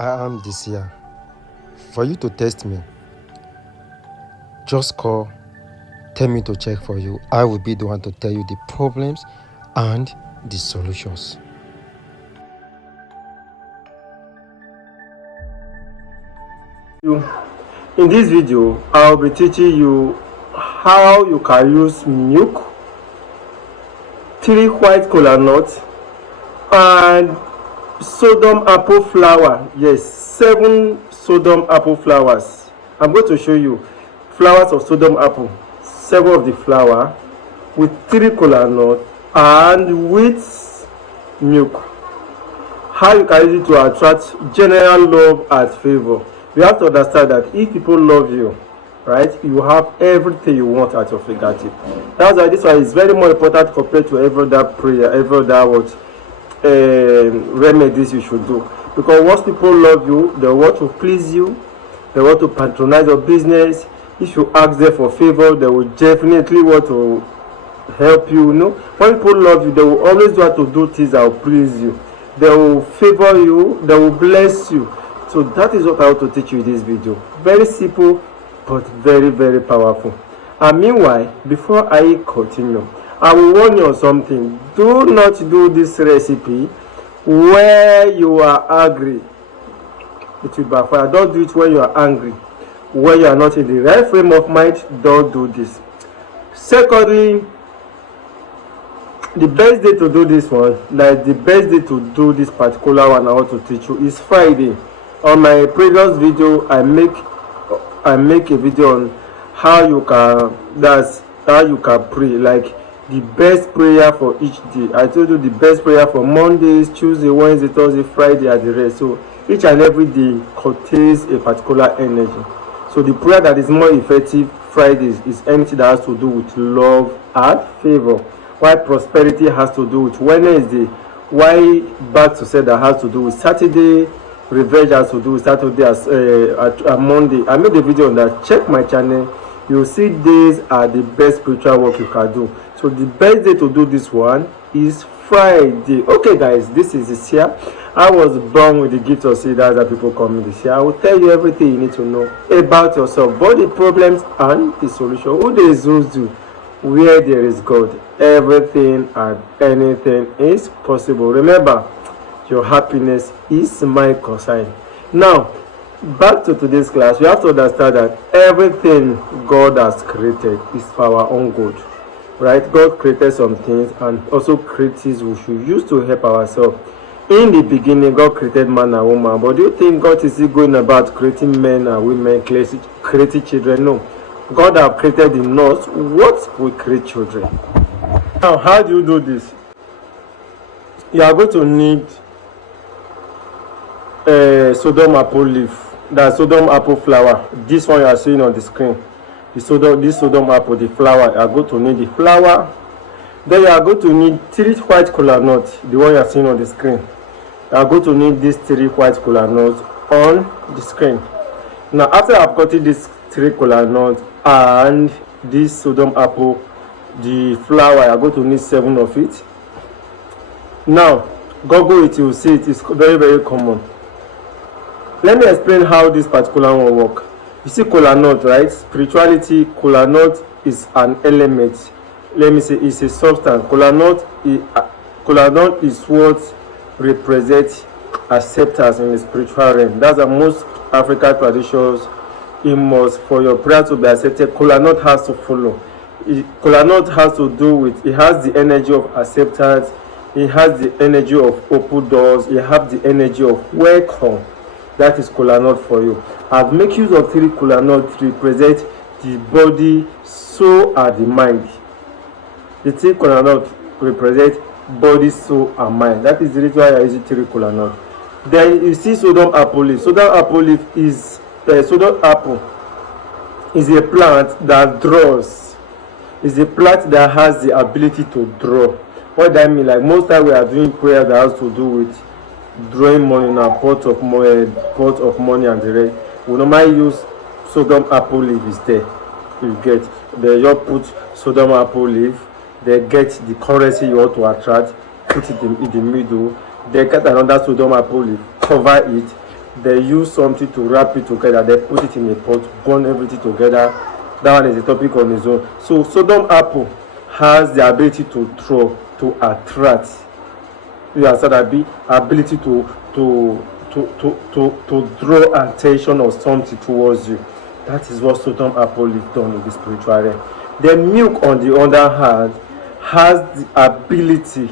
I am the Seer. For you to test me, just call, tell me to check for you. I will be the one to tell you the problems and the solutions. In this video, I'll be teaching you how you can use milk, 3 white Kolanut, and Sodom apple flower. Yes, 7 Sodom apple flowers. I'm going to show you flowers of Sodom apple, 7 of the flower with 3 Kolanut and with milk. How you can use it to attract general love and favor. You have to understand that if people love you, right, you have everything you want at your fingertip. That's why this one is very more important compared to every other prayer, every other remedies you should do. Because once people love you, they want to please you, they want to patronize your business. If you ask them for favor, they will definitely want to help you. You know, when people love you, they will always want to do things that will please you. They will favor you, they will bless you. So that is what I want to teach you in this video. Very simple, but very, very powerful. And meanwhile, before I continue, I will warn you on something. Do not do this recipe where you are angry. It will backfire. Don't do it when you are angry. When you are not in the right frame of mind, don't do this. Secondly, the best day to do this one, like the best day to do this particular one I want to teach you, is Friday. On my previous video, I make a video on how you can pray, like the best prayer for each day. I told you the best prayer for Mondays, Tuesday, Wednesday, Thursday, Friday, and the rest. So each and every day contains a particular energy. So the prayer that is more effective Fridays is anything that has to do with love and favor, while prosperity has to do with Wednesday, while back to say that has to do with Saturday, revenge has to do with Saturday, as Monday. I made a video on that. Check my channel. You'll see these are the best spiritual work you can do. So the best day to do this one is Friday. Okay guys, this is the Seer. I was born with the gift of seeing that people call me the Seer. I will tell you everything you need to know about yourself, both the problems and the solution. Who they do? Where there is God, everything and anything is possible. Remember, your happiness is my concern. Now, back to today's class. You have to understand that everything God has created is for our own good, right? God created some things and also created things we should use to help ourselves. In the beginning, God created man and woman. But do you think God is still going about creating men and women, creating children? No. God has created in us what we create children. Now, how do you do this? You are going to need Sodom apple leaf, the Sodom apple flower. This one you are seeing on the screen, this Sodom apple, the flower. You are going to need the flower. Then you are going to need 3 white Kolanut, the one you are seeing on the screen. You are going to need these 3 white Kolanut on the screen. Now, after I've gotten this 3 Kolanut and this Sodom apple, the flower, you are going to need 7 of it. Now, Google it, you will see it is very, very common. Let me explain how this particular one works. You see Kolanut, right? Spirituality, Kolanut is an element. Let me say it's a substance. Kolanut is what represents acceptance in the spiritual realm. That's the most African traditions. It must, for your prayer to be accepted, Kolanut has to follow. Kolanut has to do with, it has the energy of acceptance, it has the energy of open doors, it has the energy of welcome. That is Kolanut for you. I've made use of 3 Kolanut to represent the body, soul, and the mind. The 3 Kolanut represent body, soul, and mind. That is the reason why I use 3 Kolanut. Then you see Sodom apple leaf. Sodom apple leaf is Sodom apple is a plant that draws. It's a plant that has the ability to draw. What that mean? Like most time we are doing prayer that has to do with drawing money in a pot of money and the rest. We normally use Sodom apple leaf is there. You get, they just put Sodom apple leaf, they get the currency you want to attract, put it in the middle, they get another Sodom apple leaf, cover it, they use something to wrap it together, they put it in a pot, burn everything together. That one is a topic on its own. So Sodom apple has the ability to throw, to attract. You understand that? Ability to draw attention or something towards you. That is what Sodom apple is done in the spiritual realm. The milk, on the other hand, has the ability,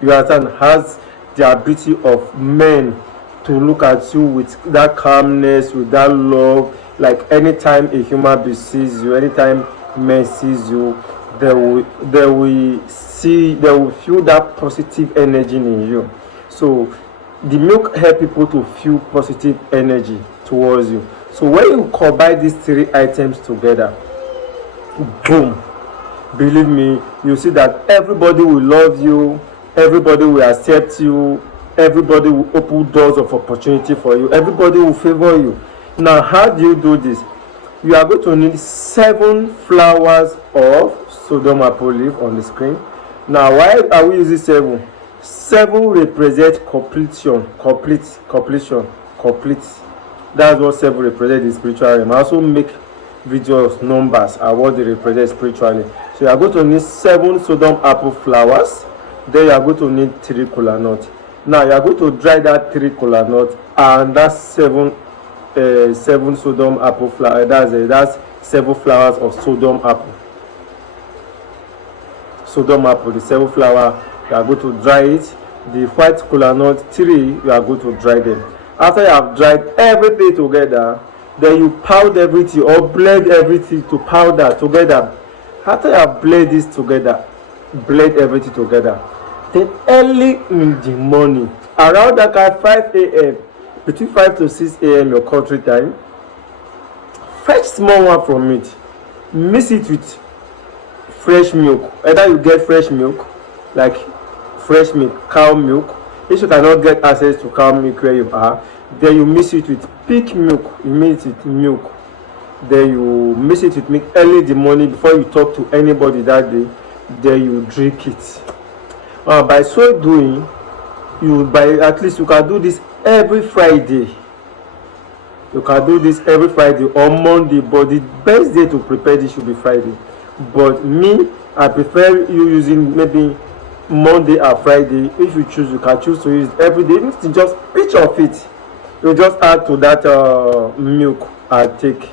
you understand, has the ability of men to look at you with that calmness, with that love. Like anytime a human being sees you, anytime men sees you, they will feel that positive energy in you. So the milk help people to feel positive energy towards you. So when you combine these three items together, boom, believe me, you see that everybody will love you, everybody will accept you, everybody will open doors of opportunity for you, everybody will favor you. Now, how do you do this? You are going to need 7 flowers of Sodom apple leaf on the screen. Now, why are we using 7? 7 represents completion, complete. That's what 7 represents in spiritual realm. I also make videos, numbers are what they represent spiritually. So you are going to need 7 Sodom apple flowers. Then you are going to need 3 Kolanut. Now you are going to dry that 3 Kolanut and that's 7 Sodom apple flower. That's 7 flowers of Sodom apple. Sodom apple, the 7 flower, you are going to dry it. The white Kolanut 3, you are going to dry them. After you have dried everything together, then you powder everything or blend everything to powder together. After you have blend this together, blend everything together. Then early in the morning, around that 5 a.m., between 5 to 6 a.m. your country time, fetch small one from it, mix it with fresh milk. Either you get fresh milk, like fresh milk, cow milk. If you cannot get access to cow milk where you are, then you mix it with pig milk. You mix it with milk. Then you mix it with milk early in the morning before you talk to anybody that day. Then you drink it. By so doing, at least you can do this every Friday. You can do this every Friday or Monday, but the best day to prepare this should be Friday. But me, I prefer you using maybe Monday or Friday. If you choose, you can choose to use every day. It's just pitch of it. You just add to that milk and take.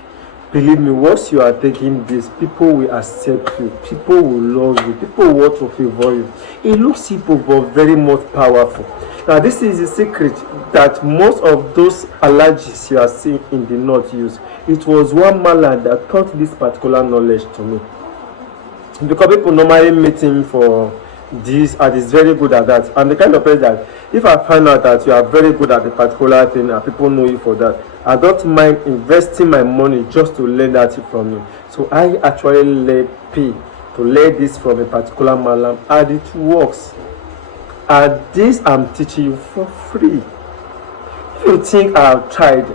Believe me, once you are taking this, people will accept you, people will love you, people will want to favor you. It looks simple but very much powerful. Now this is the secret that most of those allergies you are seeing in the north use. It was one man that taught this particular knowledge to me. Because people normally meet him for this and is very good at that. I'm the kind of person that if I find out that you are very good at a particular thing and people know you for that, I don't mind investing my money just to learn that from you. So I actually pay to learn this from a particular malam and it works. And this I'm teaching you for free. If you think I tried,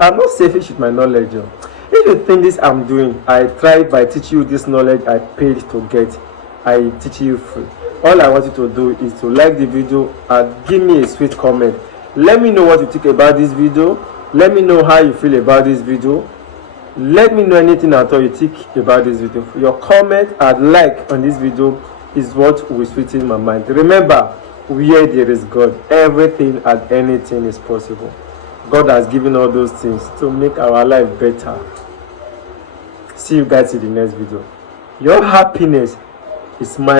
I'm not selfish with my knowledge. If you think this I'm doing, I tried by teaching you this knowledge I paid to get. I teach you free. All I want you to do is to like the video and give me a sweet comment. Let me know what you think about this video. Let me know how you feel about this video. Let me know anything at all you think about this video. Your comment and like on this video is what will sweeten my mind. Remember, where there is God, everything and anything is possible. God has given all those things to make our life better. See you guys in the next video. Your happiness is my